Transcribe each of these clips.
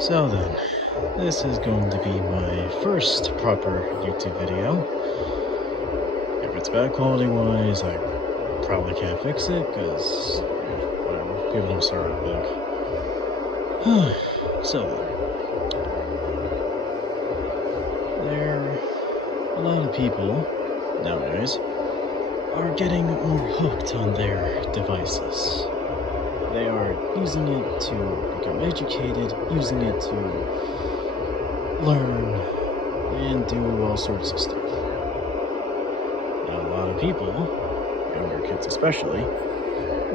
So then, this is going to be my first proper YouTube video. If it's bad quality wise, I probably can't fix it, because, whatever, people don't start out big. So then, a lot of people, nowadays, are getting more hooked on their devices. They are using it to become educated, using it to learn, and do all sorts of stuff. Now, a lot of people, younger kids especially,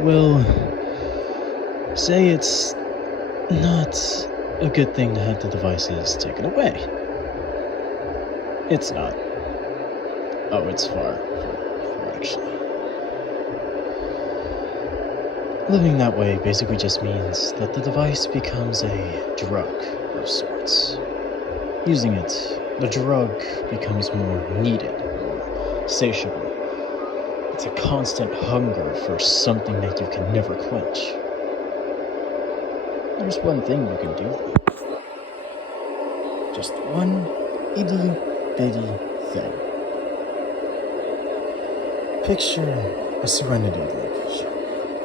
will say it's not a good thing to have the devices taken away. It's not. Oh, it's far actually. Living that way basically just means that the device becomes a drug of sorts. Using it, the drug becomes more needed, more satiable. It's a constant hunger for something that you can never quench. There's one thing you can do though. Just one itty-bitty thing. Picture a serenity location.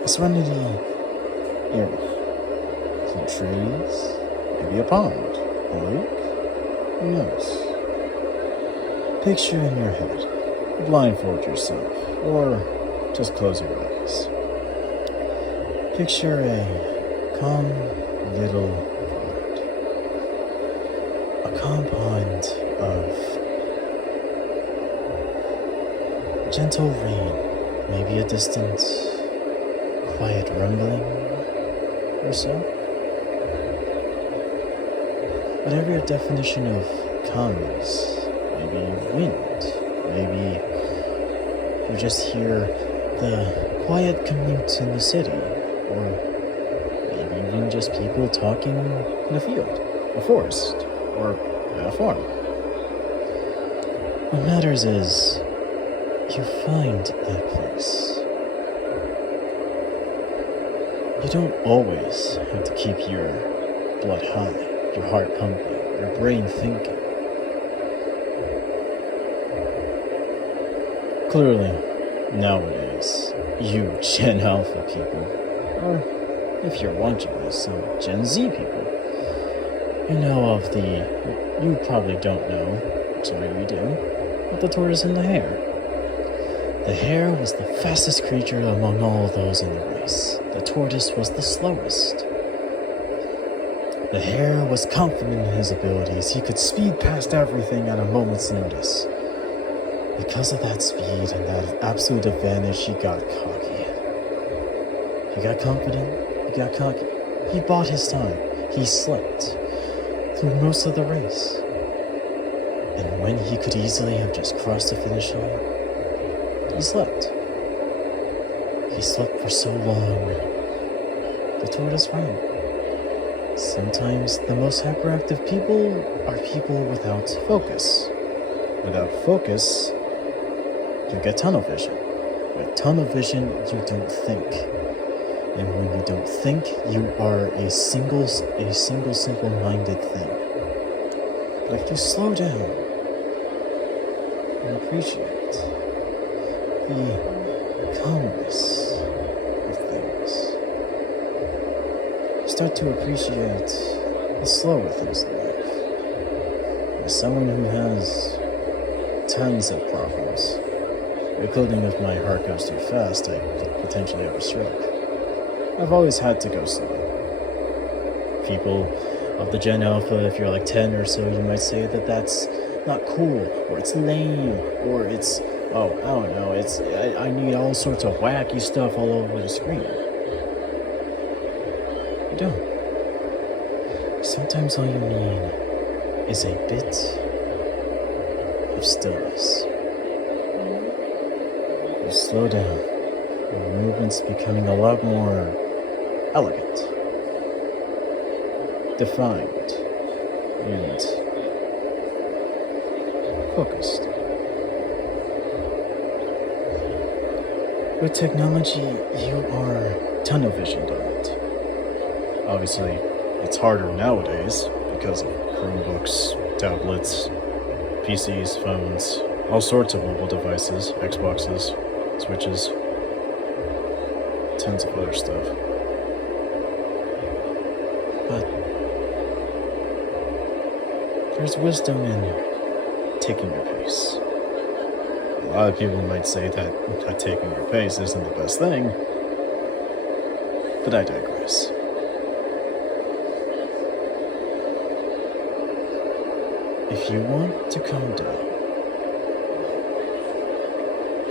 A serenity area. Some trees, maybe a pond, a lake, who knows? Picture in your head, blindfold yourself, or just close your eyes. Picture a calm little pond. A calm pond of gentle rain, maybe a distant quiet rumbling or so. Whatever your definition of calm is, maybe wind, maybe you just hear the quiet commute in the city, or maybe even just people talking in a field, a forest, or at a farm. What matters is you find that place. You don't always have to keep your blood high, your heart pumping, your brain thinking. Clearly, nowadays, you Gen Alpha people, or if you're watching this, some Gen Z people, you know of you probably don't know, so maybe you do, of the tortoise and the hare. The hare was the fastest creature among all those in the race. The tortoise was the slowest. The hare was confident in his abilities. He could speed past everything at a moment's notice. Because of that speed and that absolute advantage, he got cocky. He got confident, he got cocky. He bought his time. He slept through most of the race. And when he could easily have just crossed the finish line, he slept. He slept for so long, the tortoise ran. Sometimes the most hyperactive people are people without focus. Without focus, you get tunnel vision. With tunnel vision, you don't think. And when you don't think, you are a single simple-minded thing. But if you slow down and appreciate the calmness of things, start to appreciate the slower things in life. As someone who has tons of problems, including if my heart goes too fast, I could potentially have a stroke. I've always had to go slow. People of the Gen Alpha, if you're like 10 or so, you might say that that's not cool, or it's lame, or it's, oh, I don't know, I need all sorts of wacky stuff all over the screen. You don't. Sometimes all you need is a bit of stillness. You slow down, your movements becoming a lot more elegant, defined, and focused. With technology, you are tunnel visioned on it. Obviously, It's harder nowadays because of Chromebooks, tablets, PCs, phones, all sorts of mobile devices, Xboxes, Switches, tons of other stuff. But there's wisdom in taking your pace. A lot of people might say that not taking your pace isn't the best thing, but I digress. If you want to calm down,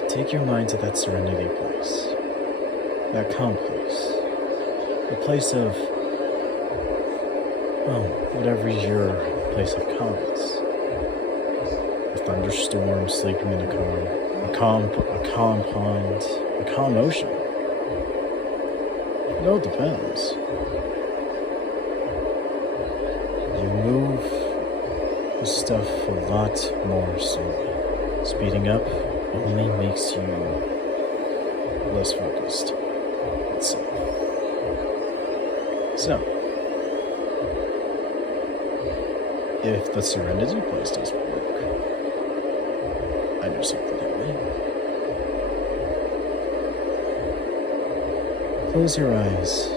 take your mind to that serenity place, that calm place, a place of, well, whatever your place of calm is. A thunderstorm, sleeping in a calm pond, a calm ocean. It all depends. You move stuff a lot more slowly. Speeding up only makes you less focused, let's say. So, if the serenity place doesn't work, I know something that way. Close your eyes.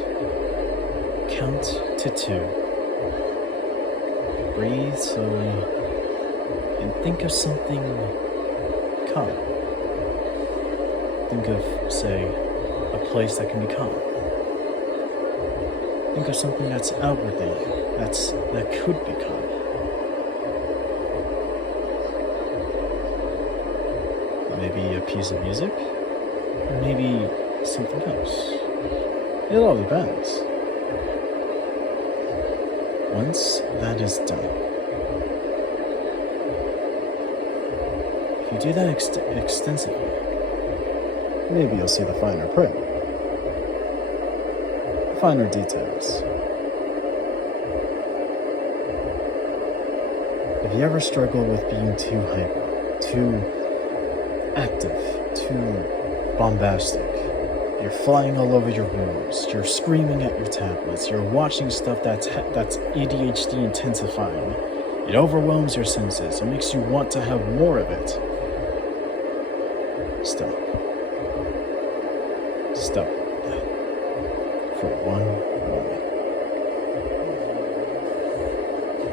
Count to 2. Breathe slowly. And think of something calm. Think of, say, a place that can be calm. Think of something that's outwardly, that could be calm. Maybe a piece of music, or maybe something else. It all depends. Once that is done, if you do that extensively, maybe you'll see the finer print, the finer details. If you ever struggle with being too hyper, too active, too bombastic, you're flying all over your rooms, you're screaming at your tablets, you're watching stuff that's ADHD intensifying. It overwhelms your senses, it makes you want to have more of it. Stop. Stop that. For one moment.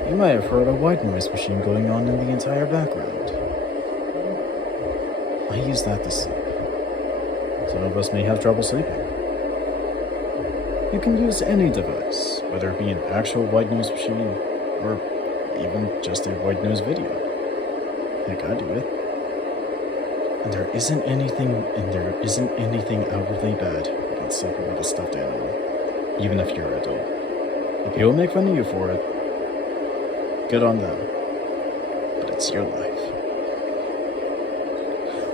You might have heard a white noise machine going on in the entire background. I use that to sleep. Some of us may have trouble sleeping. You can use any device, whether it be an actual white noise machine or even just a white noise video. Heck, I do it. And there isn't anything outwardly bad about sleeping with a stuffed animal, even if you're an adult. If people make fun of you for it, good on them. But it's your life.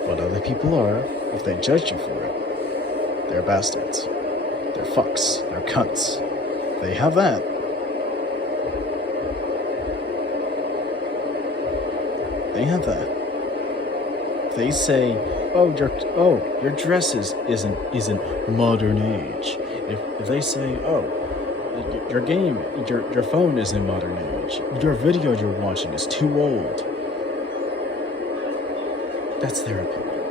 What other people are, if they judge you for it, they're bastards. They're fucks. They're cunts. They have that. They have that. They say, your dress isn't modern age. If they say, your phone isn't modern age. Your video you're watching is too old. That's their opinion.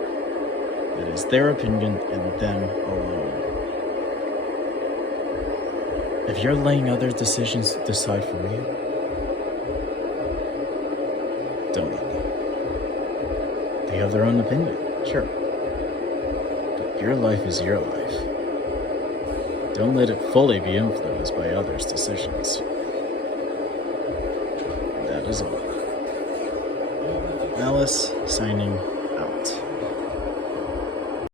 It is their opinion and them alone. If you're letting other decisions decide for you, don't let them. They have their own opinion, sure. But your life is your life. Don't let it fully be influenced by others' decisions. That is all. Alice, signing